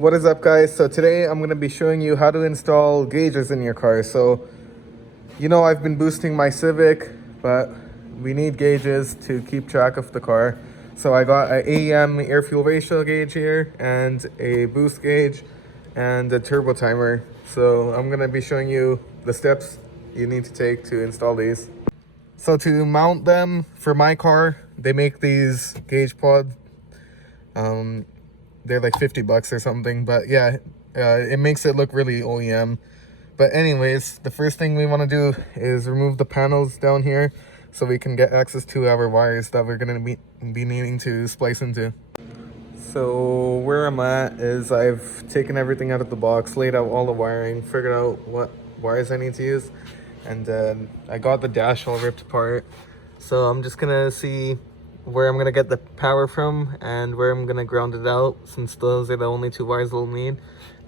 What is up, guys? So today I'm going to be showing you how to install gauges in your car. So I've been boosting my Civic, but we need gauges to keep track of the car. So I got an AEM air fuel ratio gauge here and a boost gauge and a turbo timer. So I'm going to be showing you the steps you need to take to install these. So to mount them, for my car, they make these gauge pods. They're like $50 or something, but yeah, it makes it look really OEM. But anyways, the first thing we want to do is remove the panels down here so we can get access to our wires that we're going to be needing to splice into. So where I'm at is I've taken everything out of the box, laid out all the wiring, figured out what wires I need to use, and I got the dash all ripped apart. So I'm just gonna see where I'm gonna get the power from and where I'm gonna ground it out, since those are the only two wires we'll need.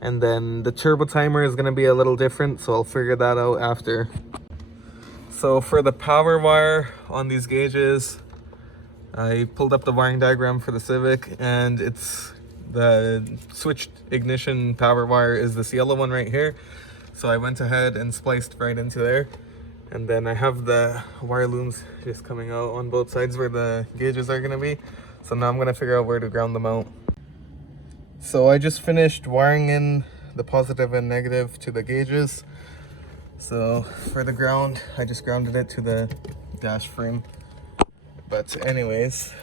And then the turbo timer is gonna be a little different, so I'll figure that out after. So for the power wire on these gauges, I pulled up the wiring diagram for the Civic, and it's the switched ignition power wire is this yellow one right here. So I went ahead and spliced right into there. And then I have the wire looms just coming out on both sides where the gauges are gonna be. So now I'm gonna figure out where to ground them out. So I just finished wiring in the positive and negative to the gauges. So for the ground, I just grounded it to the dash frame. But anyways,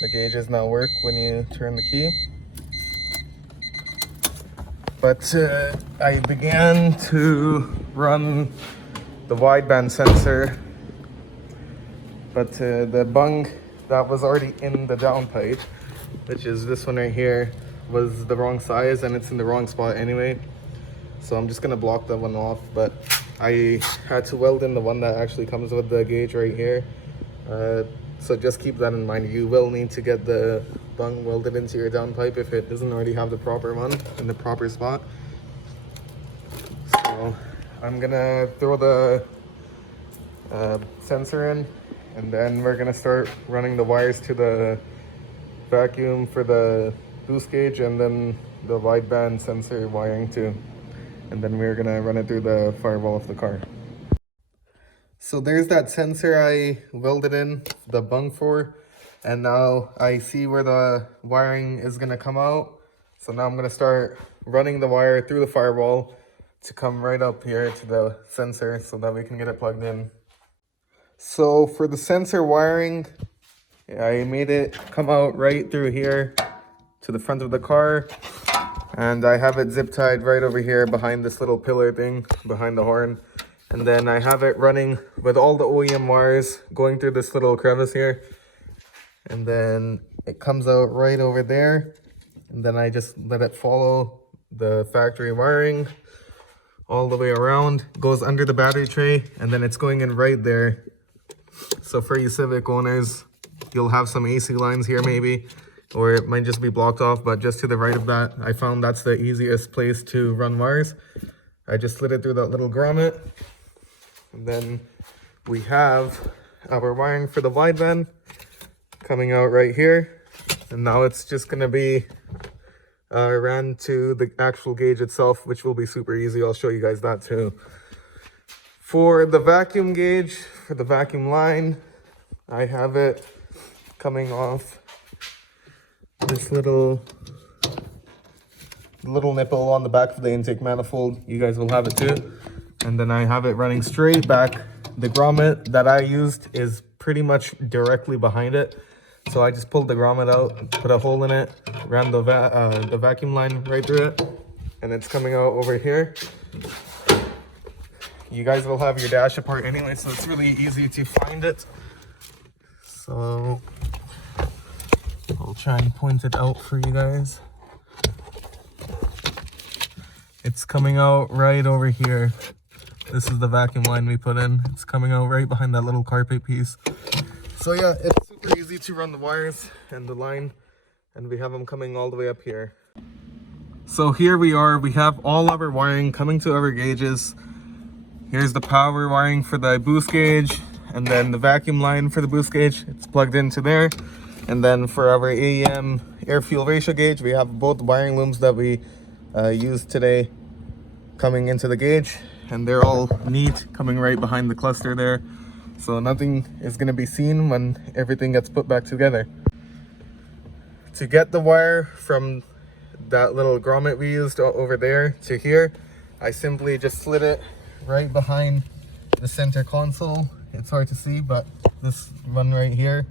the gauges now work when you turn the key. But I began to run the wideband sensor, but the bung that was already in the downpipe, which is this one right here, was the wrong size and it's in the wrong spot anyway. So I'm just gonna block that one off, but I had to weld in the one that actually comes with the gauge right here. So just keep that in mind. You will need to get the bung welded into your downpipe if it doesn't already have the proper one in the proper spot. So I'm gonna throw the sensor in, and then we're gonna start running the wires to the vacuum for the boost gauge, and then the wideband sensor wiring too. And then we're gonna run it through the firewall of the car. So there's that sensor I welded in the bung for, and now I see where the wiring is gonna come out. So now I'm gonna start running the wire through the firewall to come right up here to the sensor so that we can get it plugged in. So for the sensor wiring, I made it come out right through here to the front of the car, and I have it zip tied right over here behind this little pillar thing behind the horn. And then I have it running with all the OEM wires going through this little crevice here. And then it comes out right over there. And then I just let it follow the factory wiring all the way around. Goes under the battery tray, and then it's going in right there. So for you Civic owners, you'll have some AC lines here maybe, or it might just be blocked off. But just to the right of that, I found that's the easiest place to run wires. I just slid it through that little grommet. And then we have our wiring for the wideband coming out right here. And now it's just going to be ran to the actual gauge itself, which will be super easy. I'll show you guys that too. For the vacuum gauge, for the vacuum line, I have it coming off this little nipple on the back of the intake manifold. You guys will have it too. And then I have it running straight back. The grommet that I used is pretty much directly behind it. So I just pulled the grommet out, put a hole in it, ran the vacuum line right through it, and it's coming out over here. You guys will have your dash apart anyway, so it's really easy to find it. So I'll try and point it out for you guys. It's coming out right over here. This is the vacuum line we put in. It's coming out right behind that little carpet piece. So yeah, it's super easy to run the wires and the line, and we have them coming all the way up here. So here we are, we have all of our wiring coming to our gauges. Here's the power wiring for the boost gauge, and then the vacuum line for the boost gauge. It's plugged into there. And then for our AEM air fuel ratio gauge. We have both wiring looms that we used today coming into the gauge, and they're all neat, coming right behind the cluster there. So nothing is going to be seen when everything gets put back together. To get the wire from that little grommet we used over there to here, I simply just slid it right behind the center console. It's hard to see, but this one right here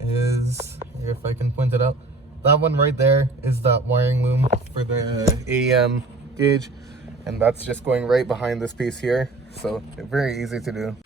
is, if I can point it out, that one right there is that wiring loom for the AEM gauge, and that's just going right behind this piece here. So very easy to do.